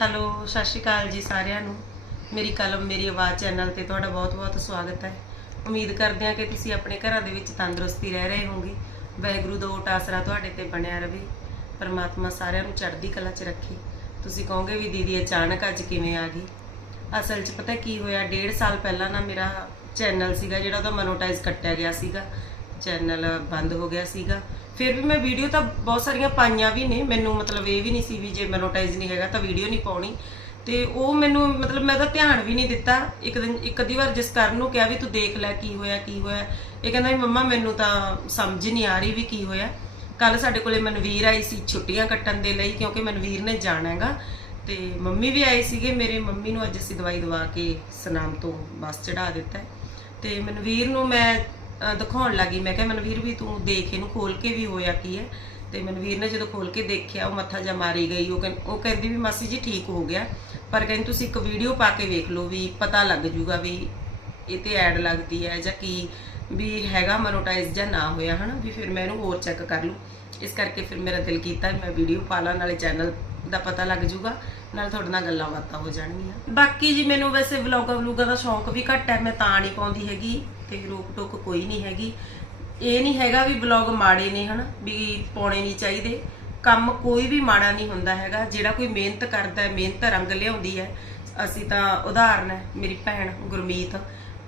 Hello, ਸਤਿ ਸ਼੍ਰੀ ਅਕਾਲ ਜੀ ਸਾਰਿਆਂ ਨੂੰ। ਮੇਰੀ ਕਲਮ, ਮੇਰੀ ਆਵਾਜ਼ ਚੈਨਲ ਤੇ ਤੁਹਾਡਾ ਬਹੁਤ-ਬਹੁਤ ਸਵਾਗਤ ਹੈ। ਉਮੀਦ ਕਰਦੇ ਹਾਂ ਕਿ ਤੁਸੀਂ ਆਪਣੇ ਘਰਾਂ ਦੇ ਵਿੱਚ ਤੰਦਰੁਸਤੀ ਰਹਿ ਰਹੇ ਹੋਵੋਗੇ। ਵਾਹਿਗੁਰੂ ਦਾ ਓਟ ਆਸਰਾ ਤੁਹਾਡੇ ਤੇ ਬਣਿਆ ਰਵੇ। ਪਰਮਾਤਮਾ ਸਾਰਿਆਂ ਨੂੰ ਚੜ੍ਹਦੀ ਕਲਾ 'ਚ ਰੱਖੇ। ਤੁਸੀਂ ਕਹੋਗੇ ਵੀ ਦੀਦੀ, ਅਚਾਨਕ ਅੱਜ ਕਿਵੇਂ ਆ ਗਈ? ਅਸਲ 'ਚ ਪਤਾ ਕੀ ਹੋਇਆ, ਡੇਢ ਸਾਲ ਪਹਿਲਾਂ ਨਾ ਮੇਰਾ ਚੈਨਲ ਸੀਗਾ, ਜਿਹੜਾ ਉਹਦਾ ਮੋਨੋਟਾਈਜ਼ ਕੱਟਿਆ ਗਿਆ ਸੀਗਾ। ਚੈਨਲ ਬੰਦ ਹੋ ਗਿਆ ਸੀਗਾ। ਫਿਰ ਵੀ ਮੈਂ ਵੀਡੀਓ ਤਾਂ ਬਹੁਤ ਸਾਰੀਆਂ ਪਾਈਆਂ ਵੀ ਨੇ। ਮੈਨੂੰ ਮਤਲਬ ਇਹ ਵੀ ਨਹੀਂ ਸੀ ਵੀ ਜੇ ਮੋਨੋਟਾਈਜ਼ ਨਹੀਂ ਹੈਗਾ ਤਾਂ ਵੀਡੀਓ ਨਹੀਂ ਪਾਉਣੀ। ਤੇ ਉਹ ਮੈਨੂੰ ਮਤਲਬ ਮੈਂ ਤਾਂ ਧਿਆਨ ਵੀ ਨਹੀਂ ਦਿੱਤਾ। ਇੱਕ ਦਿਨ, ਇੱਕ ਅੱਧੀ ਵਾਰ ਜਿਸ ਕਰਨ ਨੂੰ ਕਿਹਾ ਵੀ ਤੂੰ ਦੇਖ ਲੈ ਕੀ ਹੋਇਆ ਕੀ ਹੋਇਆ। ਇਹ ਕਹਿੰਦਾ ਵੀ ਮੰਮਾ ਮੈਨੂੰ ਤਾਂ ਸਮਝ ਨਹੀਂ ਆ ਰਹੀ ਵੀ ਕੀ ਹੋਇਆ। ਕੱਲ ਸਾਡੇ ਕੋਲੇ ਮਨਵੀਰ ਆਈ ਸੀ ਛੁੱਟੀਆਂ ਕੱਟਣ ਦੇ ਲਈ ਕਿਉਂਕਿ ਮਨਵੀਰ ਨੇ ਜਾਣਾ ਹੈਗਾ। ਤੇ ਮੰਮੀ ਵੀ ਆਏ ਸੀਗੇ। ਮੇਰੇ ਮੰਮੀ ਨੂੰ ਅੱਜ ਅਸੀਂ ਦਵਾਈ ਦਵਾ ਕੇ ਸਨਾਮ ਤੋਂ ਬਸ ਚੜਾ ਦਿੱਤਾ ਹੈ। ਤੇ ਮਨਵੀਰ ਨੂੰ ਮੈਂ ਦਿਖਾਉਣ ਲੱਗੀ। ਮੈਂ ਕਿਹਾ, ਮਨਵੀਰ ਵੀ ਤੂੰ ਦੇਖ, ਇਹਨੂੰ ਖੋਲ ਕੇ ਵੀ ਹੋਇਆ ਕੀ ਹੈ? ਤੇ ਮਨਵੀਰ ਨੇ ਜਦੋਂ ਖੋਲ ਕੇ ਦੇਖਿਆ, ਉਹ ਮੱਥਾ ਜਾ ਮਾਰੀ ਗਈ। ਉਹ ਕਹਿੰ- ਉਹ ਕਹਿੰਦੀ ਵੀ, ਮਾਸੀ ਜੀ, ਠੀਕ ਹੋ ਗਿਆ। ਪਰ ਕਹਿੰਦੀ, ਤੁਸੀਂ ਇੱਕ ਵੀਡੀਓ ਪਾ ਕੇ ਵੇਖ ਲਓ ਵੀ ਪਤਾ ਲੱਗ ਜੂਗਾ ਵੀ ਇਹ ਤੇ ਐਡ ਲੱਗਦੀ ਹੈ ਜਾਂ ਕੀ, ਵੀ ਹੈਗਾ ਮੋਨੋਟਾਈਜ਼ ਜਾਂ ਨਾ ਹੋਇਆ, ਹਨਾ? ਵੀ ਫਿਰ ਮੈਂ ਇਹਨੂੰ ਹੋਰ ਚੈੱਕ ਕਰ ਲੂੰ। ਇਸ ਕਰਕੇ ਫਿਰ ਮੇਰਾ ਦਿਲ ਕੀਤਾ ਮੈਂ ਵੀਡੀਓ ਪਾ ਲਾਂ, ਨਾਲੇ ਚੈਨਲ ਦਾ ਪਤਾ ਲੱਗ ਜੂਗਾ। ਨਾਲ ਤੁਹਾਡੇ ਨਾਲ ਗੱਲਾਂ ਬਾਤਾਂ ਹੋ ਜਾਣਗੀਆਂ। ਬਾਕੀ ਜੀ, ਮੈਨੂੰ ਵੈਸੇ ਵਲੌਗਾਂ ਵਲੂਗਾਂ ਦਾ ਸ਼ੌਂਕ ਵੀ ਘੱਟ ਹੈ, ਮੈਂ ਤਾਂ ਨਹੀਂ ਪਾਉਂਦੀ ਹੈਗੀ। ਤੇ ਰੋਕ ਟੋਕ ਕੋਈ ਨਹੀਂ ਹੈਗੀ। ਇਹ ਨਹੀਂ ਹੈਗਾ ਵੀ ਵਲੌਗ ਮਾੜੇ ਨੇ ਹਨਾ, ਵੀ ਪਾਉਣੇ ਨਹੀਂ ਚਾਹੀਦੇ। ਕੰਮ ਕੋਈ ਵੀ ਮਾੜਾ ਨਹੀਂ ਹੁੰਦਾ ਹੈਗਾ। ਜਿਹੜਾ ਕੋਈ ਮਿਹਨਤ ਕਰਦਾ ਹੈ, ਮਿਹਨਤ ਰੰਗ ਲਿਆਉਂਦੀ ਹੈ, ਅਸੀਂ ਤਾਂ ਉਦਾਹਰਨ ਹੈ, ਮੇਰੀ ਭੈਣ ਗੁਰਮੀਤ,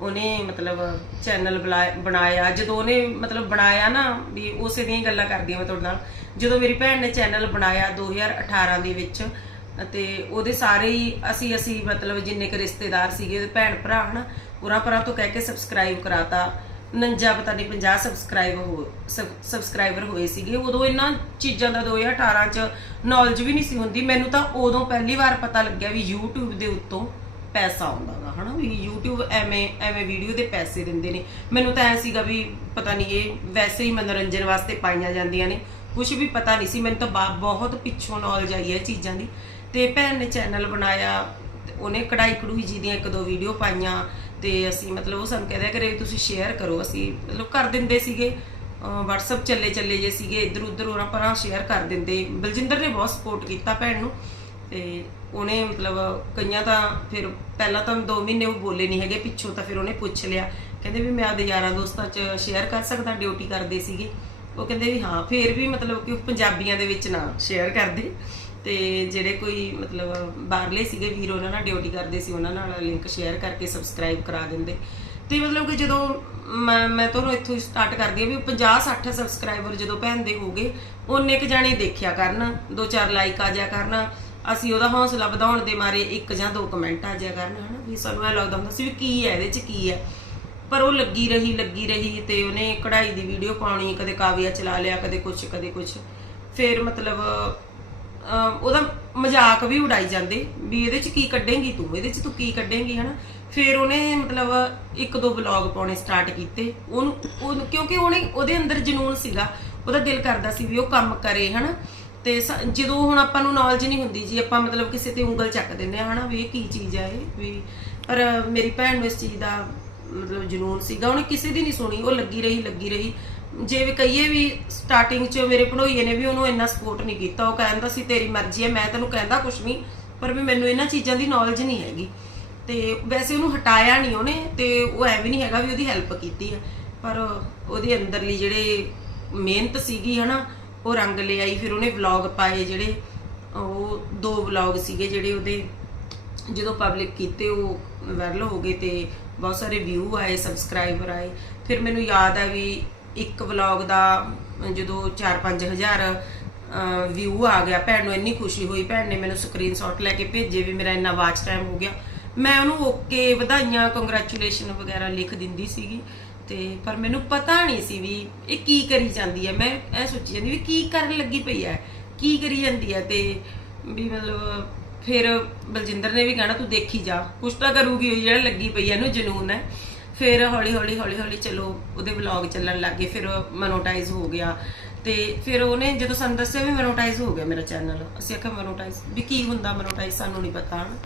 ਉਹਨੇ ਮਤਲਬ ਚੈਨਲ ਬਣਾਇਆ। ਜਦੋਂ ਉਹਨੇ ਮਤਲਬ ਬਣਾਇਆ ਨਾ, ਵੀ ਉਸੇ ਦੀਆਂ ਗੱਲਾਂ ਕਰਦੀ ਹਾਂ ਮੈਂ ਤੁਹਾਡੇ ਨਾਲ। ਜਦੋਂ ਮੇਰੀ ਭੈਣ ਨੇ ਚੈਨਲ ਬਣਾਇਆ 2018 ਦੇ ਵਿੱਚ ਤੇ ਉਹਦੇ ਸਾਰੇ ਹੀ ਅਸੀਂ ਅਸੀਂ ਮਤਲਬ ਜਿੰਨੇ ਕੁ ਰਿਸ਼ਤੇਦਾਰ ਸੀਗੇ ਭੈਣ ਭਰਾ ਹਨ ਉਰਾਂ ਪਰਾਂ ਤੋਂ ਕਹਿ ਕੇ ਸਬਸਕ੍ਰਾਈਬ ਕਰਾਤਾ। 49 ਪਤਾ ਨਹੀਂ 50 ਸਬਸਕ੍ਰਾਈਬ ਹੋ ਸਬਸਕ੍ਰਾਈਬਰ ਹੋਏ ਸੀਗੇ। ਉਦੋਂ ਇਹਨਾਂ ਚੀਜ਼ਾਂ ਦਾ 2018 ਚ ਨੌਲੇਜ ਵੀ ਨਹੀਂ ਸੀ ਹੁੰਦੀ। ਮੈਨੂੰ ਤਾਂ ਉਦੋਂ ਪਹਿਲੀ ਵਾਰ ਪਤਾ ਲੱਗਿਆ ਵੀ YouTube ਦੇ ਉੱਤੋਂ ਪੈਸਾ ਆਉਂਦਾ ਗਾ, ਹਨਾ, ਵੀ YouTube ਐਵੇਂ ਐਵੇਂ ਵੀਡੀਓ ਦੇ ਪੈਸੇ ਦਿੰਦੇ ਨੇ। ਮੈਨੂੰ ਤਾਂ ਐ ਸੀਗਾ ਵੀ ਪਤਾ ਨਹੀਂ ਇਹ ਵੈਸੇ ਹੀ ਮਨੋਰੰਜਨ ਵਾਸਤੇ ਪਾਈਆਂ ਜਾਂਦੀਆਂ ਨੇ। ਕੁਝ ਵੀ ਪਤਾ ਨਹੀਂ ਸੀ। ਮੈਨੂੰ ਤਾਂ ਬਾ- ਬਹੁਤ ਪਿੱਛੋਂ ਨੌਲੇਜ ਆਈ ਹੈ ਇਹ ਚੀਜ਼ਾਂ ਦੀ। ਤੇ ਭੈਣ ਨੇ ਚੈਨਲ ਬਣਾਇਆ ਉਹਨੇ ਕਢਾਈ ਕਢੂਈ ਜੀ ਦੀਆਂ ਇੱਕ ਦੋ ਵੀਡੀਓ ਪਾਈਆਂ, ਤੇ ਅਸੀਂ ਮਤਲਬ ਉਹ ਸਾਨੂੰ ਕਹਿੰਦੇ ਕਰੇ ਵੀ ਤੁਸੀਂ ਸ਼ੇਅਰ ਕਰੋ, ਅਸੀਂ ਮਤਲਬ ਕਰ ਦਿੰਦੇ ਸੀਗੇ, ਅਹ WhatsApp ਚੱਲੇ ਚੱਲੇ ਜੇ ਸੀਗੇ, ਇੱਧਰ ਉੱਧਰ ਉਹਨਾਂ ਪਰਾਂ ਸ਼ੇਅਰ ਕਰ ਦਿੰਦੇ। ਬਲਜਿੰਦਰ ਨੇ ਬਹੁਤ ਸਪੋਰਟ ਕੀਤਾ ਭੈਣ ਨੂੰ, ਤੇ ਉਹਨੇ ਮਤਲਬ ਕਈਆਂ ਤਾਂ ਫਿਰ ਪਹਿਲਾਂ ਤਾਂ 2 ਮਹੀਨੇ ਉਹ ਬੋਲੇ ਨਹੀਂ ਹੈਗੇ, ਪਿੱਛੋਂ ਤਾਂ ਫਿਰ ਉਹਨੇ ਪੁੱਛ ਲਿਆ। ਕਹਿੰਦੇ ਵੀ ਮੈਂ ਆਪਦੇ ਯਾਰਾਂ ਦੋਸਤਾਂ 'ਚ ਸ਼ੇਅਰ ਕਰ ਸਕਦਾ ਡਿਊਟੀ ਕਰਦੇ ਸੀਗੇ। ਉਹ ਕਹਿੰਦੇ ਵੀ ਹਾਂ, ਫਿਰ ਵੀ ਮਤਲਬ ਕਿ ਉਹ ਪੰਜਾਬੀਆਂ ਦੇ ਵਿੱਚ ਨਾ ਸ਼ੇਅਰ ਕਰਦੇ। ਤੇ ਜਿਹੜੇ ਕੋਈ ਮਤਲਬ ਬਾਹਰਲੇ ਸੀਗੇ ਵੀਰ, ਉਹਨਾਂ ਨਾਲ ਡਿਊਟੀ ਕਰਦੇ ਸੀ, ਉਹਨਾਂ ਨਾਲ ਲਿੰਕ ਸ਼ੇਅਰ ਕਰਕੇ ਸਬਸਕ੍ਰਾਈਬ ਕਰਾ ਦਿੰਦੇ। ਤੇ ਮਤਲਬ ਕਿ ਜਦੋਂ ਮੈਂ ਮੈਂ ਤੁਹਾਨੂੰ ਇੱਥੋਂ ਹੀ ਸਟਾਰਟ ਕਰਦੀ ਹਾਂ ਵੀ 50 60 ਸਬਸਕ੍ਰਾਈਬਰ ਜਦੋਂ ਭੈਣ ਦੇ ਹੋਗੇ ਉਹਨੇ ਕ ਜਾਣੇ ਦੇਖਿਆ ਕਰਨ, ਦੋ ਚਾਰ ਲਾਈਕ ਆ ਜਾਇਆ ਕਰਨ, ਅਸੀਂ ਉਹਦਾ ਹੌਸਲਾ ਵਧਾਉਣ ਦੇ ਮਾਰੇ ਇੱਕ ਜਾਂ ਦੋ ਕਮੈਂਟ ਆ ਜਾਇਆ ਕਰਨ, ਹਨਾ, ਵੀ ਸਾਨੂੰ ਇਹ ਲੱਗਦਾ ਹੁੰਦਾ ਸੀ ਵੀ ਕੀ ਹੈ, ਇਹਦੇ ਚ ਕੀ ਹੈ। ਪਰ ਉਹ ਲੱਗੀ ਰਹੀ ਲੱਗੀ ਰਹੀ ਤੇ ਉਹਨੇ ਕਢਾਈ ਦੀ ਵੀਡੀਓ ਪਾਉਣੀ, ਕਦੇ ਕਾਵਿਆ ਚਲਾ ਲਿਆ, ਕਦੇ ਕੁਛ ਕਦੇ ਕੁਛ। ਫਿਰ ਮਤਲਬ ਉਹਦਾ ਮਜ਼ਾਕ ਵੀ ਉਡਾਈ ਜਾਂਦੇ, ਵੀ ਇਹਦੇ ਚ ਕੀ ਕੱਢੇਂਗੀ ਤੂੰ? ਇਹਦੇ ਚ ਤੂੰ ਕੀ ਕੱਢੇਂਗੀ, ਹਨਾ? ਫਿਰ ਉਹਨੇ ਮਤਲਬ ਇੱਕ ਦੋ ਵਲੌਗ ਪਾਉਣੇ ਸਟਾਰਟ ਕੀਤੇ। ਉਹਨੂੰ ਕਿਉਂਕਿ ਉਹਨੇ ਉਹਦੇ ਅੰਦਰ ਜਨੂਨ ਸੀਗਾ, ਉਹਦਾ ਦਿਲ ਕਰਦਾ ਸੀ ਵੀ ਉਹ ਕੰਮ ਕਰੇ, ਹਨਾ? ਤੇ ਜਦੋਂ ਹੁਣ ਆਪਾਂ ਨੂੰ ਨੌਲੇਜ ਨਹੀਂ ਹੁੰਦੀ ਜੀ, ਆਪਾਂ ਮਤਲਬ ਕਿਸੇ ਤੇ ਉਂਗਲ ਚੱਕ ਦਿੰਦੇ ਆ, ਹਨਾ, ਵੀ ਇਹ ਕੀ ਚੀਜ਼ ਆ ਇਹ, ਵੀ ਪਰ ਮੇਰੀ ਭੈਣ ਨੂੰ ਇਸ ਚੀਜ਼ ਦਾ ਮਤਲਬ ਜਨੂਨ ਸੀਗਾ। ਉਹਨੇ ਕਿਸੇ ਦੀ ਨਹੀਂ ਸੁਣੀ, ਉਹ ਲੱਗੀ ਰਹੀ ਲੱਗੀ ਰਹੀ। ਜੇ ਵੀ ਕਹੀਏ ਵੀ ਸਟਾਰਟਿੰਗ 'ਚ ਮੇਰੇ ਭਣੋਈਏ ਨੇ ਵੀ ਉਹਨੂੰ ਇੰਨਾ ਸਪੋਰਟ ਨਹੀਂ ਕੀਤਾ, ਉਹ ਕਹਿੰਦਾ ਸੀ, ਤੇਰੀ ਮਰਜ਼ੀ ਹੈ, ਮੈਂ ਤੈਨੂੰ ਕਹਿੰਦਾ ਕੁਝ ਨਹੀਂ ਪਰ ਵੀ ਮੈਨੂੰ ਇਹਨਾਂ ਚੀਜ਼ਾਂ ਦੀ ਨੌਲੇਜ ਨਹੀਂ ਹੈਗੀ। ਤੇ ਵੈਸੇ ਉਹਨੂੰ ਹਟਾਇਆ ਨਹੀਂ ਉਹਨੇ ਤੇ ਉਹ ਐਵੇਂ ਨਹੀਂ ਹੈਗਾ ਵੀ ਉਹਦੀ ਹੈਲਪ ਕੀਤੀ ਹੈ ਪਰ ਉਹਦੇ ਅੰਦਰਲੀ ਜਿਹੜੇ ਮਿਹਨਤ ਸੀਗੀ ਹਨਾ, ਉਹ ਰੰਗ ਲੈ ਆਈ, ਫਿਰ ਉਹਨੇ ਵਲੌਗ ਪਾਏ ਜਿਹੜੇ, ਉਹ ਦੋ ਵਲੌਗ ਸੀਗੇ ਜਿਹੜੇ ਉਹਦੇ ਜਦੋਂ ਪਬਲਿਕ ਕੀਤੇ, ਉਹ ਵਾਇਰਲ ਹੋ ਗਏ ਤੇ ਬਹੁਤ ਸਾਰੇ ਵਿਊ ਆਏ ਸਬਸਕ੍ਰਾਈਬਰ ਆਏ। ਫਿਰ ਮੈਨੂੰ ਯਾਦ ਆ ਵੀ ਇੱਕ ਵਲੌਗ ਦਾ ਜਦੋਂ 4-5000 ਵਿਊ ਆ ਗਿਆ, ਭੈਣ ਨੂੰ ਇੰਨੀ ਖੁਸ਼ੀ ਹੋਈ, ਭੈਣ ਨੇ ਮੈਨੂੰ ਸਕਰੀਨਸ਼ਾਟ ਲੈ ਕੇ ਭੇਜੇ ਵੀ ਮੇਰਾ ਇੰਨਾ ਵਾਚ ਟਾਈਮ ਹੋ ਗਿਆ। ਮੈਂ ਉਹਨੂੰ ਓਕੇ ਵਧਾਈਆਂ ਕੰਗ੍ਰੈਚੁਲੇਸ਼ਨ ਵਗੈਰਾ ਲਿਖ ਦਿੰਦੀ ਸੀਗੀ। ਤੇ ਪਰ ਮੈਨੂੰ ਪਤਾ ਨਹੀਂ ਸੀ ਵੀ ਇਹ ਕੀ ਕਰੀ ਜਾਂਦੀ ਹੈ। ਮੈਂ ਇਹ ਸੋਚੀ ਜਾਂਦੀ ਵੀ ਕੀ ਕਰਨ ਲੱਗੀ ਪਈ ਹੈ, ਕੀ ਕਰੀ ਜਾਂਦੀ ਹੈ ਤੇ ਵੀ ਮਤਲਬ ਫਿਰ ਬਲਜਿੰਦਰ ਨੇ ਵੀ ਕਹਿਣਾ ਤੂੰ ਦੇਖੀ ਜਾ, ਕੁਛ ਤਾਂ ਕਰੂਗੀ, ਜਿਹੜਾ ਲੱਗੀ ਪਈ ਹੈ, ਇਹਨੂੰ ਜਨੂਨ ਹੈ। ਫਿਰ ਹੌਲੀ ਹੌਲੀ ਹੌਲੀ ਹੌਲੀ ਚਲੋ ਉਹਦੇ ਵਲੌਗ ਚੱਲਣ ਲੱਗੇ ਫਿਰ ਮੋਨੋਟਾਈਜ਼ ਹੋ ਗਿਆ। ਤੇ ਫਿਰ ਉਹਨੇ ਜਦੋਂ ਸਾਨੂੰ ਦੱਸਿਆ ਵੀ ਮੋਨੋਟਾਈਜ਼ ਹੋ ਗਿਆ ਮੇਰਾ ਚੈਨਲ ਅਸੀਂ ਆਖਿਆ ਮੋਨੋਟਾਈਜ਼ ਵੀ ਕੀ ਹੁੰਦਾ ਮੋਨੋਟਾਈਜ਼ ਸਾਨੂੰ ਨਹੀਂ ਪਤਾ ਹਨ।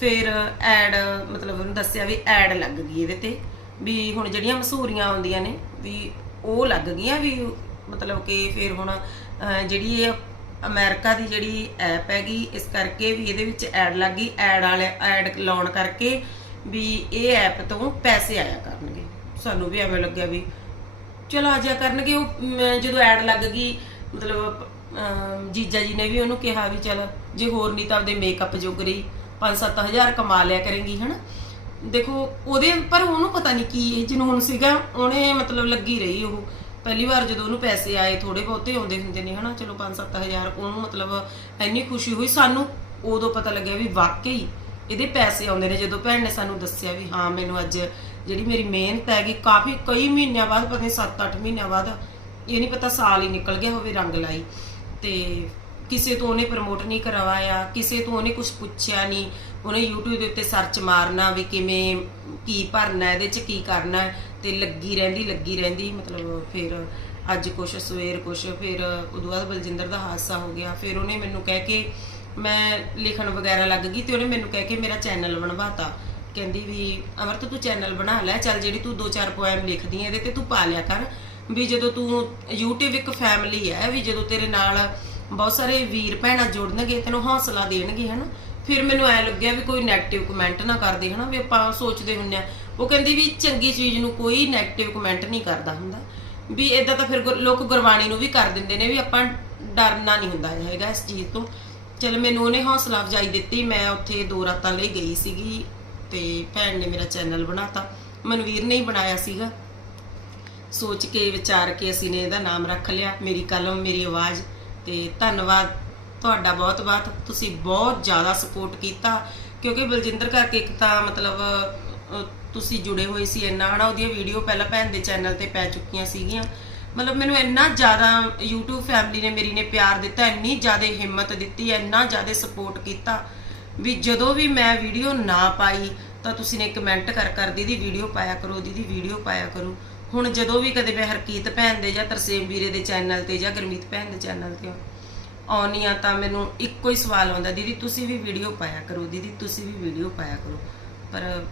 ਫਿਰ ਐਡ ਮਤਲਬ ਉਹਨੂੰ ਦੱਸਿਆ ਵੀ ਐਡ ਲੱਗ ਗਈ ਇਹਦੇ ਤੇ, ਵੀ ਹੁਣ ਜਿਹੜੀਆਂ ਮਸੂਰੀਆਂ ਆਉਂਦੀਆਂ ਨੇ, ਵੀ ਉਹ ਲੱਗ ਗਈਆਂ ਵੀ ਮਤਲਬ ਕਿ ਫਿਰ ਹੁਣ ਜਿਹੜੀ ਇਹ ਅਮਰੀਕਾ ਦੀ ਜਿਹੜੀ ਐਪ ਹੈਗੀ, ਇਸ ਕਰਕੇ ਵੀ ਇਹਦੇ ਵਿੱਚ ਐਡ ਲੱਗ ਗਈ ਐਡ ਵਾਲੇ ਐਡ ਲਾਉਣ ਕਰਕੇ ਵੀ ਇਹ ਐਪ ਤੋਂ ਪੈਸੇ ਆਇਆ ਕਰਨਗੇ। ਸਾਨੂੰ ਵੀ ਐਵੇਂ ਲੱਗਿਆ ਵੀ ਚਲੋ ਆ ਜਾ ਕਰਨਗੇ ਉਹ ਮ, ਜਦੋਂ ਐਡ ਲੱਗ ਗਈ ਮਤਲਬ ਅਮ, ਜੀਜਾ ਜੀ ਨੇ ਵੀ ਉਹਨੂੰ ਕਿਹਾ ਵੀ ਚਲ ਜੇ ਹੋਰ ਨਹੀਂ ਤਾਂ ਆਪਦੇ ਮੇਕਅਪ ਜੋਗ ਰਹੀ 5-7000 ਕਮਾ ਲਿਆ ਕਰੇਗੀ ਹਨਾ? ਦੇਖੋ ਉਹਦੇ ਪਰ ਉਹਨੂੰ ਪਤਾ ਨਹੀਂ ਕੀ ਇਹ ਹੁਣ ਸੀਗਾ ਉਹਨੇ ਮਤਲਬ ਲੱਗੀ ਰਹੀ ਉਹ। ਪਹਿਲੀ ਵਾਰ ਜਦੋਂ ਉਹਨੂੰ ਪੈਸੇ ਆਏ ਥੋੜੇ ਬਹੁਤੇ ਆਉਂਦੇ ਹੁੰਦੇ ਨੇ ਹਨਾ? ਚਲੋ 5-7000 ਉਹਨੂੰ ਮਤਲਬ ਇੰਨੀ ਖੁਸ਼ੀ ਹੋਈ ਸਾਨੂੰ ਉਦੋਂ ਪਤਾ ਲੱਗਿਆ ਵੀ ਵਾਕਈ ਇਹਦੇ ਪੈਸੇ ਆਉਂਦੇ ਨੇ, ਜਦੋਂ ਭੈਣ ਨੇ ਸਾਨੂੰ ਦੱਸਿਆ ਵੀ ਹਾਂ, ਮੈਨੂੰ ਅੱਜ ਜਿਹੜੀ ਮੇਰੀ ਮਿਹਨਤ ਹੈਗੀ ਕਾਫੀ ਕਈ ਮਹੀਨਿਆਂ ਬਾਅਦ, ਪਤਾ ਨਹੀਂ 7-8 ਮਹੀਨਿਆਂ ਬਾਅਦ, ਇਹ ਨਹੀਂ ਪਤਾ ਸਾਲ ਹੀ ਨਿਕਲ ਗਿਆ ਹੋਵੇ ਰੰਗ ਲਾਈ। ਤੇ ਕਿਸੇ ਤੋਂ ਉਹਨੇ ਪ੍ਰਮੋਟ ਨਹੀਂ ਕਰਵਾਇਆ, ਕਿਸੇ ਤੋਂ ਉਹਨੇ ਕੁਝ ਪੁੱਛਿਆ ਨਹੀਂ ਉਹਨੇ YouTube ਦੇ ਉੱਤੇ ਸਰਚ ਮਾਰਨਾ ਵੀ ਕਿਵੇਂ, ਕੀ ਭਰਨਾ, ਇਹਦੇ ਚ ਕੀ ਕਰਨਾ, ਤੇ ਲੱਗੀ ਰਹਿੰਦੀ ਲੱਗੀ ਰਹਿੰਦੀ, ਮਤਲਬ ਫਿਰ ਅੱਜ ਕੁਛ, ਸਵੇਰ ਕੁਛ, ਫਿਰ ਉਦੋਂ ਬਾਅਦ ਬਲਜਿੰਦਰ ਦਾ ਹਾਦਸਾ ਹੋ ਗਿਆ, ਫਿਰ ਉਹਨੇ ਮੈਨੂੰ ਕਹਿ ਕੇ ਮੈਂ ਲਿਖਣ ਵਗੈਰਾ ਲੱਗ ਗਈ ਤੇ ਉਹਨੇ ਮੈਨੂੰ ਕਹਿ ਕੇ ਮੇਰਾ ਚੈਨਲ ਬਣਵਾਤਾ। ਕਹਿੰਦੀ ਵੀ ਅਮਰਤ ਤੂੰ ਚੈਨਲ ਬਣਾ ਲੈ, ਚੱਲ ਜਿਹੜੀ ਤੂੰ ਦੋ ਚਾਰ ਪੋਇਮ ਲਿਖਦੀ ਹੈ ਇਹਦੇ ਤੇ ਤੂੰ ਪਾ ਲਿਆ ਕਰ। ਵੀ ਜਦੋਂ ਤੂੰ YouTube ਇੱਕ ਫੈਮਿਲੀ ਹੈ ਵੀ ਜਦੋਂ ਤੇਰੇ ਨਾਲ ਬਹੁਤ ਸਾਰੇ ਵੀਰ ਭੈਣਾਂ ਜੁੜਨਗੇ, ਤੈਨੂੰ ਹੌਸਲਾ ਦੇਣਗੇ, ਹਨਾ? ਫਿਰ ਮੈਨੂੰ ਐ ਲੱਗਿਆ ਵੀ ਕੋਈ 네ਗੇਟਿਵ ਕਮੈਂਟ ਨਾ ਕਰਦੇ, ਹਨਾ? ਵੀ ਆਪਾਂ ਸੋਚਦੇ ਹੁੰਨੇ ਆ। ਉਹ ਕਹਿੰਦੀ ਵੀ ਚੰਗੀ ਚੀਜ਼ ਨੂੰ ਕੋਈ 네ਗੇਟਿਵ ਕਮੈਂਟ ਨਹੀਂ ਕਰਦਾ ਹੁੰਦਾ। ਵੀ ਇਦਾਂ ਤਾਂ ਫਿਰ ਲੋਕ ਗੁਰਬਾਣੀ ਨੂੰ ਵੀ ਕਰ ਦਿੰਦੇ ਨੇ, ਵੀ ਆਪਾਂ ਡਰਨਾ ਨਹੀਂ ਹੁੰਦਾ ਹੈਗਾ ਇਸ ਚੀਜ਼ ਤੋਂ। ਚਲ ਮੈਨੂੰ ਉਹਨੇ ਹੌਸਲਾ ਅਫਜਾਈ ਦਿੱਤੀ, ਮੈਂ ਉੱਥੇ ਦੋ ਰਾਤਾਂ ਲਈ ਗਈ ਸੀਗੀ ਤੇ ਭੈਣ ਨੇ ਮੇਰਾ ਚੈਨਲ ਬਣਾਤਾ। ਮਨਵੀਰ ਨੇ ਹੀ ਬਣਾਇਆ ਸੀਗਾ। ਸੋਚ ਕੇ, ਵਿਚਾਰ ਕੇ ਅਸੀਂ ਨੇ ਇਹਦਾ ਨਾਮ ਰੱਖ ਲਿਆ, ਮੇਰੀ ਕਲਮ, ਮੇਰੀ ਆਵਾਜ਼ ਤੇ ਧੰਨਵਾਦ ਤੁਹਾਡਾ ਬਹੁਤ ਬਹੁਤ। ਤੁਸੀਂ ਬਹੁਤ ਜ਼ਿਆਦਾ ਸਪੋਰਟ ਕੀਤਾ, ਕਿਉਂਕਿ ਬਲਜਿੰਦਰ ਕਰਕੇ ਇੱਕ ਤਾਂ ਮਤਲਬ ਤੁਸੀਂ ਜੁੜੇ ਹੋਏ ਸੀ ਇੰਨਾ, ਹਨਾ, ਉਹਦੀਆਂ ਵੀਡੀਓ ਪਹਿਲਾਂ ਭੈਣ ਦੇ ਚੈਨਲ ਤੇ ਪੈ ਚੁੱਕੀਆਂ ਸੀਗੀਆਂ। ਮਤਲਬ ਮੈਨੂੰ ਇੰਨਾ ਜ਼ਿਆਦਾ YouTube ਫੈਮਿਲੀ ਨੇ, ਮੇਰੀ ਨੇ ਪਿਆਰ ਦਿੱਤਾ, ਇੰਨੀ ਜ਼ਿਆਦਾ ਹਿੰਮਤ ਦਿੱਤੀ, ਇੰਨਾ ਜ਼ਿਆਦਾ ਸਪੋਰਟ ਕੀਤਾ ਵੀ ਜਦੋਂ ਵੀ ਮੈਂ ਵੀਡੀਓ ਨਾ ਪਾਈ, ਤਾਂ ਤੁਸੀਂ ਨੇ ਕਮੈਂਟ ਕਰ ਕਰ ਦੀਦੀ ਵੀਡੀਓ ਪਾਇਆ ਕਰੋ, ਦੀਦੀ ਵੀਡੀਓ ਪਾਇਆ ਕਰੋ। ਹੁਣ ਜਦੋਂ ਵੀ ਕਦੇ ਮੈਂ ਹਰਕੀਤ ਭੈਣ ਦੇ ਜਾਂ ਤਰਸੇਮ ਵੀਰੇ ਦੇ ਚੈਨਲ ਤੇ ਜਾਂ ਗੁਰਮੀਤ ਭੈਣ ਦੇ ਚੈਨਲ ਤੇ ਆਉਣੀ ਆ ਤਾਂ ਮੈਨੂੰ ਇੱਕੋ ਹੀ ਸਵਾਲ ਆਉਂਦਾ, ਦੀਦੀ ਤੁਸੀਂ ਵੀ ਵੀਡੀਓ ਪਾਇਆ ਕਰੋ, ਦੀਦੀ ਤੁਸੀਂ ਵੀ ਵੀਡੀਓ ਪਾਇਆ ਕਰੋ। ਪਰ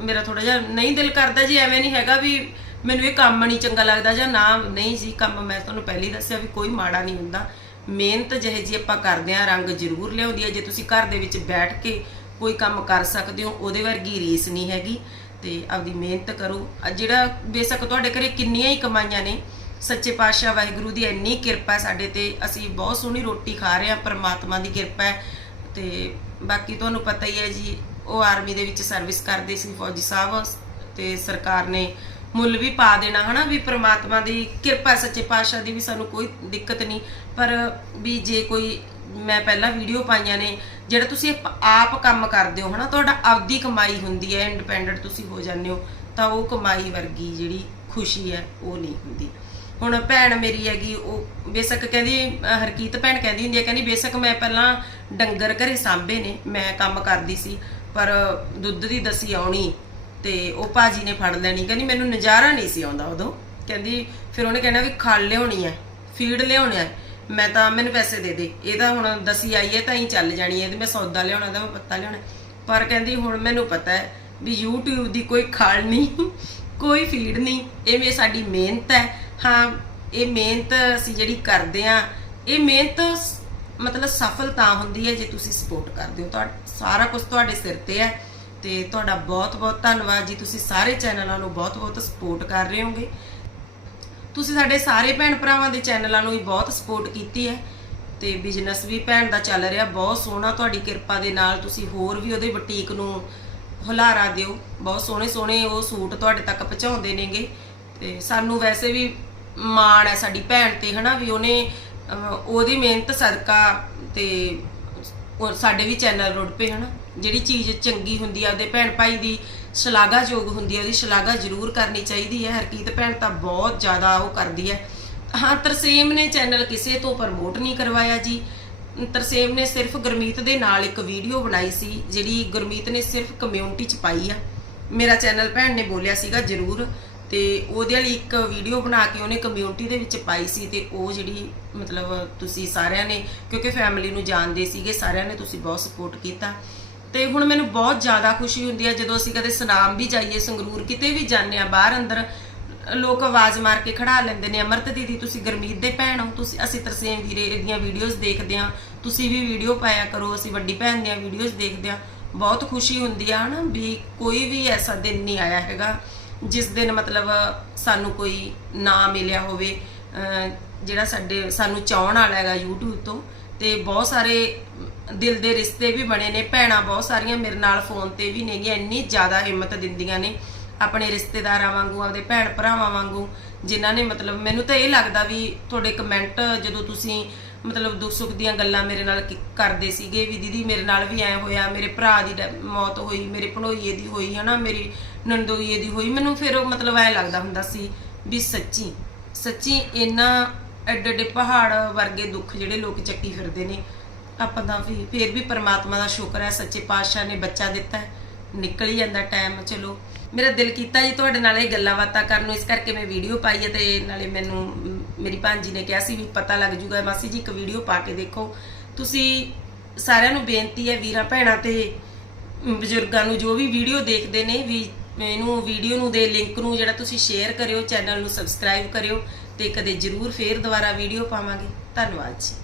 ਮੇਰਾ ਥੋੜਾ ਜਿਹਾ ਨਹੀਂ ਦਿਲ ਕਰਦਾ ਜੀ, ਐਵੇਂ ਨਹੀਂ ਹੈਗਾ ਵੀ ਮੈਨੂੰ ਇਹ ਕੰਮ ਨਹੀਂ ਚੰਗਾ ਲੱਗਦਾ ਜਾਂ ਨਾ, ਨਹੀਂ ਜੀ, ਕੰਮ ਮੈਂ ਤੁਹਾਨੂੰ ਪਹਿਲੀ ਦੱਸਿਆ ਵੀ ਕੋਈ ਮਾੜਾ ਨਹੀਂ ਹੁੰਦਾ। ਮਿਹਨਤ ਜਿਹੇ ਜੀ ਆਪਾਂ ਕਰਦੇ ਆ ਰੰਗ ਜ਼ਰੂਰ ਲਿਆਉਂਦੀ ਹੈ। ਜੇ ਤੁਸੀਂ ਘਰ ਦੇ ਵਿੱਚ ਬੈਠ ਕੇ ਕੋਈ ਕੰਮ ਕਰ ਸਕਦੇ ਹੋ, ਉਹਦੇ ਵਰਗੀ ਰੀਸ ਨਹੀਂ ਹੈਗੀ। ਤੇ ਆਪਦੀ ਮਿਹਨਤ ਕਰੋ। ਜਿਹੜਾ ਬੇਸ਼ੱਕ ਤੁਹਾਡੇ ਘਰੇ ਕਿੰਨੀਆਂ ਹੀ ਕਮਾਈਆਂ ਨੇ, ਸੱਚੇ ਪਾਤਸ਼ਾਹ ਵਾਹਿਗੁਰੂ ਦੀ ਇੰਨੀ ਕਿਰਪਾ ਸਾਡੇ ਤੇ। ਅਸੀਂ ਬਹੁਤ ਸੋਹਣੀ ਰੋਟੀ ਖਾ ਰਹੇ ਹਾਂ, ਪਰਮਾਤਮਾ ਦੀ ਕਿਰਪਾ ਹੈ। ਤੇ ਬਾਕੀ ਤੁਹਾਨੂੰ ਪਤਾ ਹੀ ਹੈ ਜੀ ਉਹ ਆਰਮੀ ਦੇ ਵਿੱਚ ਸਰਵਿਸ ਕਰਦੇ ਸੀ ਫੌਜੀ ਸਾਹਿਬ, ਤੇ ਸਰਕਾਰ ਨੇ ਮੁੱਲ ਵੀ ਪਾ ਦੇਣਾ, ਹਨਾ, ਵੀ ਪ੍ਰਮਾਤਮਾ ਦੀ ਕਿਰਪਾ, ਸੱਚੇ ਪਾਤਸ਼ਾਹ ਦੀ ਵੀ ਸਾਨੂੰ ਕੋਈ ਦਿੱਕਤ ਨਹੀਂ। ਪਰ ਵੀ ਜੇ ਕੋਈ, ਮੈਂ ਪਹਿਲਾਂ ਵੀਡੀਓ ਪਾਈਆਂ ਨੇ, ਜਿਹੜਾ ਤੁਸੀਂ ਆਪ- ਕੰਮ ਕਰਦੇ ਹੋ, ਹਨਾ, ਤੁਹਾਡਾ ਆਪਦੀ ਕਮਾਈ ਹੁੰਦੀ ਹੈ ਇੰਡੀਪੈਂਡੈਂਟ ਤੁਸੀਂ ਹੋ ਜਾਂਦੇ ਹੋ, ਤਾਂ ਉਹ ਕਮਾਈ ਵਰਗੀ ਜਿਹੜੀ ਖੁਸ਼ੀ ਹੈ, ਉਹ ਨਹੀਂ ਹੁੰਦੀ। ਹੁਣ ਭੈਣ ਮੇਰੀ ਹੈਗੀ, ਉਹ ਬੇਸ਼ੱਕ ਕਹਿੰਦੀ, ਹਰਕੀਤ ਭੈਣ ਕਹਿੰਦੀ ਹੁੰਦੀ ਹੈ, ਕਹਿੰਦੀ ਬੇਸ਼ੱਕ ਮੈਂ ਪਹਿਲਾਂ ਡੰਗਰ ਘਰੇ ਸਾਂਭੇ ਨੇ, ਮੈਂ ਕੰਮ ਕਰਦੀ ਸੀ। ਪਰ ਦੁੱਧ ਦੀ ਦਸੀ ਆਉਣੀ ਤੇ ਉਹ ਭਾਜੀ ਨੇ ਫੜ ਲੈਣੀ, ਕਹਿੰਦੀ ਮੈਨੂੰ ਨਜ਼ਾਰਾ ਨਹੀਂ ਸੀ ਆਉਂਦਾ ਉਦੋਂ। ਕਹਿੰਦੀ ਫਿਰ ਉਹਨੇ ਕਹਿਣਾ ਵੀ ਖਲ ਲਿਆਉਣੀ ਹੈ, ਫੀਡ ਲਿਆਉਣਾ ਹੈ, ਮੈਂ ਤਾਂ ਮੈਨੂੰ ਪੈਸੇ ਦੇ ਦੇ, ਇਹ ਤਾਂ ਹੁਣ ਦਸੀ ਆਈ ਹੈ ਤਾਂ ਹੀ ਚੱਲ ਜਾਣੀ ਹੈ ਤੇ ਮੈਂ ਸੌਦਾ ਲਿਆਉਣਾ ਤਾਂ ਮੈਂ ਪੱਤਾ ਲਿਆਉਣਾ ਪਰ ਕਹਿੰਦੀ ਹੁਣ ਮੈਨੂੰ ਪਤਾ ਹੈ ਵੀ YouTube ਦੀ ਕੋਈ ਖਲ ਨਹੀਂ, ਕੋਈ ਫੀਡ ਨਹੀਂ ਇਹ ਮੇ ਸਾਡੀ ਮਿਹਨਤ ਹੈ। ਹਾਂ, ਇਹ ਮਿਹਨਤ ਅਸੀਂ ਜਿਹੜੀ ਕਰਦੇ ਆ ਇਹ ਮਿਹਨਤ ਮਤਲਬ ਸਫਲ ਤਾਂ ਹੁੰਦੀ ਹੈ ਜੇ ਤੁਸੀਂ ਸਪੋਰਟ ਕਰਦੇ ਹੋ। ਤੁਹਾਡਾ ਸਾਰਾ ਕੁਝ ਤੁਹਾਡੇ ਸਿਰ ਤੇ ਹੈ ਤੇ ਤੁਹਾਡਾ ਬਹੁਤ ਬਹੁਤ ਧੰਨਵਾਦ ਜੀ। ਤੁਸੀਂ ਸਾਰੇ ਚੈਨਲਾਂ ਨੂੰ ਬਹੁਤ ਬਹੁਤ ਸਪੋਰਟ ਕਰ ਰਹੇ ਹੋਗੇ। ਤੁਸੀਂ ਸਾਡੇ ਸਾਰੇ ਭੈਣ ਭਰਾਵਾਂ ਦੇ ਚੈਨਲਾਂ ਨੂੰ ਵੀ ਬਹੁਤ ਸਪੋਰਟ ਕੀਤੀ ਹੈ ਤੇ ਬਿਜ਼ਨਸ ਵੀ ਭੈਣ ਦਾ ਚੱਲ ਰਿਹਾ, ਬਹੁਤ ਸੋਹਣਾ ਤੁਹਾਡੀ ਕਿਰਪਾ ਦੇ ਨਾਲ ਤੁਸੀਂ ਹੋਰ ਵੀ ਉਹਦੇ ਬੁਟੀਕ ਨੂੰ ਹੁਲਾਰਾ ਦਿਓ। ਬਹੁਤ ਸੋਹਣੇ ਸੋਹਣੇ ਉਹ ਸੂਟ ਤੁਹਾਡੇ ਤੱਕ ਪਹੁੰਚਾਉਂਦੇ ਨੇਗੇ ਤੇ ਸਾਨੂੰ ਵੈਸੇ ਵੀ ਮਾਣ ਹੈ ਸਾਡੀ ਭੈਣ ਤੇ, ਹਨਾ? ਵੀ ਉਹਨੇ ਉਹਦੀ ਮਿਹਨਤ, ਸਦਕਾ ਤੇ ਉਹ ਸਾਡੇ ਵੀ ਚੈਨਲ ਰੁੜ ਪਏ ਹਨਾ। ਜਿਹੜੀ ਚੀਜ਼ ਚੰਗੀ ਹੁੰਦੀ ਆ, ਉਹਦੇ ਭੈਣ ਭਾਈ ਦੀ ਸ਼ਲਾਘਾਯੋਗ ਹੁੰਦੀ ਆ, ਉਹਦੀ ਸ਼ਲਾਘਾ ਜ਼ਰੂਰ ਕਰਨੀ ਚਾਹੀਦੀ ਹੈ ਹਰਕੀਤ ਭੈਣ ਤਾਂ ਬਹੁਤ ਜ਼ਿਆਦਾ ਉਹ ਕਰਦੀ ਹੈ ਹਾਂ, ਤਰਸੇਮ ਨੇ ਚੈਨਲ ਕਿਸੇ ਤੋਂ ਪ੍ਰਮੋਟ ਨਹੀਂ ਕਰਵਾਇਆ ਜੀ। ਤਰਸੇਮ ਨੇ ਸਿਰਫ ਗੁਰਮੀਤ ਦੇ ਨਾਲ ਇੱਕ ਵੀਡੀਓ ਬਣਾਈ ਸੀ, ਜਿਹੜੀ ਗੁਰਮੀਤ ਨੇ ਸਿਰਫ ਕਮਿਊਨਿਟੀ ਚ ਪਾਈ ਆ। ਮੇਰਾ ਚੈਨਲ ਭੈਣ ਨੇ ਬੋਲਿਆ ਸੀਗਾ, ਜ਼ਰੂਰ ਤੇ ਉਹਦੇ ਵਾਲੀ ਇੱਕ ਵੀਡੀਓ ਬਣਾ ਕੇ ਉਹਨੇ ਕਮਿਊਨਿਟੀ ਦੇ ਵਿੱਚ ਪਾਈ ਸੀ ਤੇ ਉਹ ਜਿਹੜੀ, ਮਤਲਬ ਤੁਸੀਂ ਸਾਰਿਆਂ ਨੇ, ਕਿਉਂਕਿ ਫੈਮਿਲੀ ਨੂੰ ਜਾਣਦੇ ਸੀਗੇ, ਸਾਰਿਆਂ ਨੇ ਤੁਸੀਂ ਬਹੁਤ ਸਪੋਰਟ ਕੀਤਾ। ਤੇ ਹੁਣ ਮੈਨੂੰ ਬਹੁਤ ਜ਼ਿਆਦਾ ਖੁਸ਼ੀ ਹੁੰਦੀ ਹੈ ਜਦੋਂ ਅਸੀਂ ਕਦੇ ਸੁਨਾਮ ਵੀ ਜਾਈਏ, ਸੰਗਰੂਰ ਕਿਤੇ ਵੀ ਜਾਂਦੇ ਆ, ਬਾਹਰ ਅੰਦਰ ਲੋਕ ਆਵਾਜ਼ ਮਾਰ ਕੇ ਖੜਾ ਲੈਂਦੇ ਨੇ, ਅਮਰਤ ਦੀਦੀ, ਤੁਸੀਂ ਗਰਮੀਤ ਦੇ ਭੈਣ ਹੋ, ਤੁਸੀਂ, ਅਸੀਂ ਤਰਸੇਮ ਵੀਰੇ ਦੀਆਂ ਵੀਡੀਓਜ਼ ਦੇਖਦੇ ਹਾਂ ਤੁਸੀਂ ਵੀ ਵੀਡੀਓ ਪਾਇਆ ਕਰੋ, ਅਸੀਂ ਵੱਡੀ ਭੈਣ ਦੀਆਂ ਵੀਡੀਓਜ਼ ਦੇਖਦੇ ਹਾਂ ਬਹੁਤ ਖੁਸ਼ੀ ਹੁੰਦੀ ਆ ਨਾ ਵੀ ਕੋਈ ਵੀ ਐਸਾ ਦਿਨ ਨਹੀਂ ਆਇਆ ਹੈਗਾ। ਜਿਸ ਦਿਨ ਮਤਲਬ ਸਾਨੂੰ ਕੋਈ ਨਾ ਮਿਲਿਆ ਹੋਵੇ ਜਿਹੜਾ ਸਾਡੇ, ਸਾਨੂੰ ਚਾਹਣ ਵਾਲਾ ਹੈਗਾ YouTube ਤੋਂ, ਤੇ ਬਹੁਤ ਸਾਰੇ ਦਿਲ ਦੇ ਰਿਸ਼ਤੇ ਵੀ ਬਣੇ ਨੇ, ਭੈਣਾਂ ਬਹੁਤ ਸਾਰੀਆਂ ਮੇਰੇ ਨਾਲ ਫੋਨ ਤੇ ਵੀ ਨੇਗੀਆਂ, ਇੰਨੀ ਜ਼ਿਆਦਾ ਹਿੰਮਤ ਦਿੰਦੀਆਂ ਨੇ ਆਪਣੇ ਰਿਸ਼ਤੇਦਾਰਾਂ ਵਾਂਗੂ, ਆਪਦੇ ਭੈਣ ਭਰਾਵਾਂ ਵਾਂਗੂ, ਜਿਨ੍ਹਾਂ ਨੇ ਮਤਲਬ ਮੈਨੂੰ ਤਾਂ ਇਹ ਲੱਗਦਾ ਵੀ ਤੁਹਾਡੇ ਕਮੈਂਟ ਜਦੋਂ ਤੁਸੀਂ ਮਤਲਬ ਦੁੱਖ ਸੁੱਖ ਦੀਆਂ ਗੱਲਾਂ ਮੇਰੇ ਨਾਲ ਕੀ- ਕਰਦੇ ਸੀਗੇ ਵੀ ਦੀਦੀ ਮੇਰੇ ਨਾਲ ਵੀ ਐ ਹੋਇਆ, ਮੇਰੇ ਭਰਾ ਦੀ ਡੈ- ਮੌਤ ਹੋਈ, ਮੇਰੇ ਭਣੋਈਏ ਦੀ ਹੋਈ, ਹਨਾ, ਮੇਰੀ ਨੰਦੋਈਏ ਦੀ ਹੋਈ। ਮੈਨੂੰ ਫਿਰ ਉਹ ਮਤਲਬ ਐ ਲੱਗਦਾ ਹੁੰਦਾ ਸੀ ਵੀ ਸੱਚੀ ਸੱਚੀ ਇੰਨਾ ਐਡੇ ਐਡੇ ਪਹਾੜ ਵਰਗੇ ਦੁੱਖ ਜਿਹੜੇ ਲੋਕ ਚੱਕੀ ਫਿਰਦੇ ਨੇ, ਆਪਾਂ ਤਾਂ ਵੀ ਫਿਰ ਵੀ ਪਰਮਾਤਮਾ ਦਾ ਸ਼ੁਕਰ ਹੈ, ਸੱਚੇ ਪਾਤਸ਼ਾਹ ਨੇ ਬੱਚਾ ਦਿੱਤਾ ਹੈ, ਨਿਕਲ ਹੀ ਜਾਂਦਾ ਟਾਈਮ ਚਲੋ। ਮੇਰਾ ਦਿਲ ਕੀਤਾ ਜੀ ਤੁਹਾਡੇ ਨਾਲ ਇਹ ਗੱਲਾਂ ਬਾਤਾਂ ਕਰਨ ਨੂੰ। ਇਸ ਕਰਕੇ ਮੈਂ ਵੀਡੀਓ ਪਾਈ ਹੈ ਤੇ ਨਾਲੇ ਮੈਨੂੰ ਮ, ਮੇਰੀ ਭਾਂਜੀ ਨੇ ਕਿਹਾ ਸੀ ਵੀ ਪਤਾ ਲੱਗ ਜੂਗਾ। ਮਾਸੀ ਜੀ ਇੱਕ ਵੀਡੀਓ ਪਾ ਕੇ ਦੇਖੋ। ਤੁਸੀਂ ਸਾਰਿਆਂ ਨੂੰ ਬੇਨਤੀ ਹੈ ਵੀਰਾਂ ਭੈਣਾਂ ਤੇ ਬਜ਼ੁਰਗਾਂ ਨੂੰ ਜੋ ਵੀ ਵੀਡੀਓ ਦੇਖਦੇ ਨੇ ਵੀ ਇਹਨੂੰ ਵੀਡੀਓ ਨੂੰ ਦੇ ਲਿੰਕ ਨੂੰ ਜਿਹੜਾ ਤੁਸੀਂ ਸ਼ੇਅਰ ਕਰਿਓ ਚੈਨਲ ਨੂੰ ਸਬਸਕ੍ਰਾਈਬ ਕਰਿਓ ਤੇ ਕਦੇ ਜ਼ਰੂਰ ਫੇਰ ਦੁਬਾਰਾ ਵੀਡੀਓ ਪਾਵਾਂਗੇ। ਧੰਨਵਾਦ ਜੀ।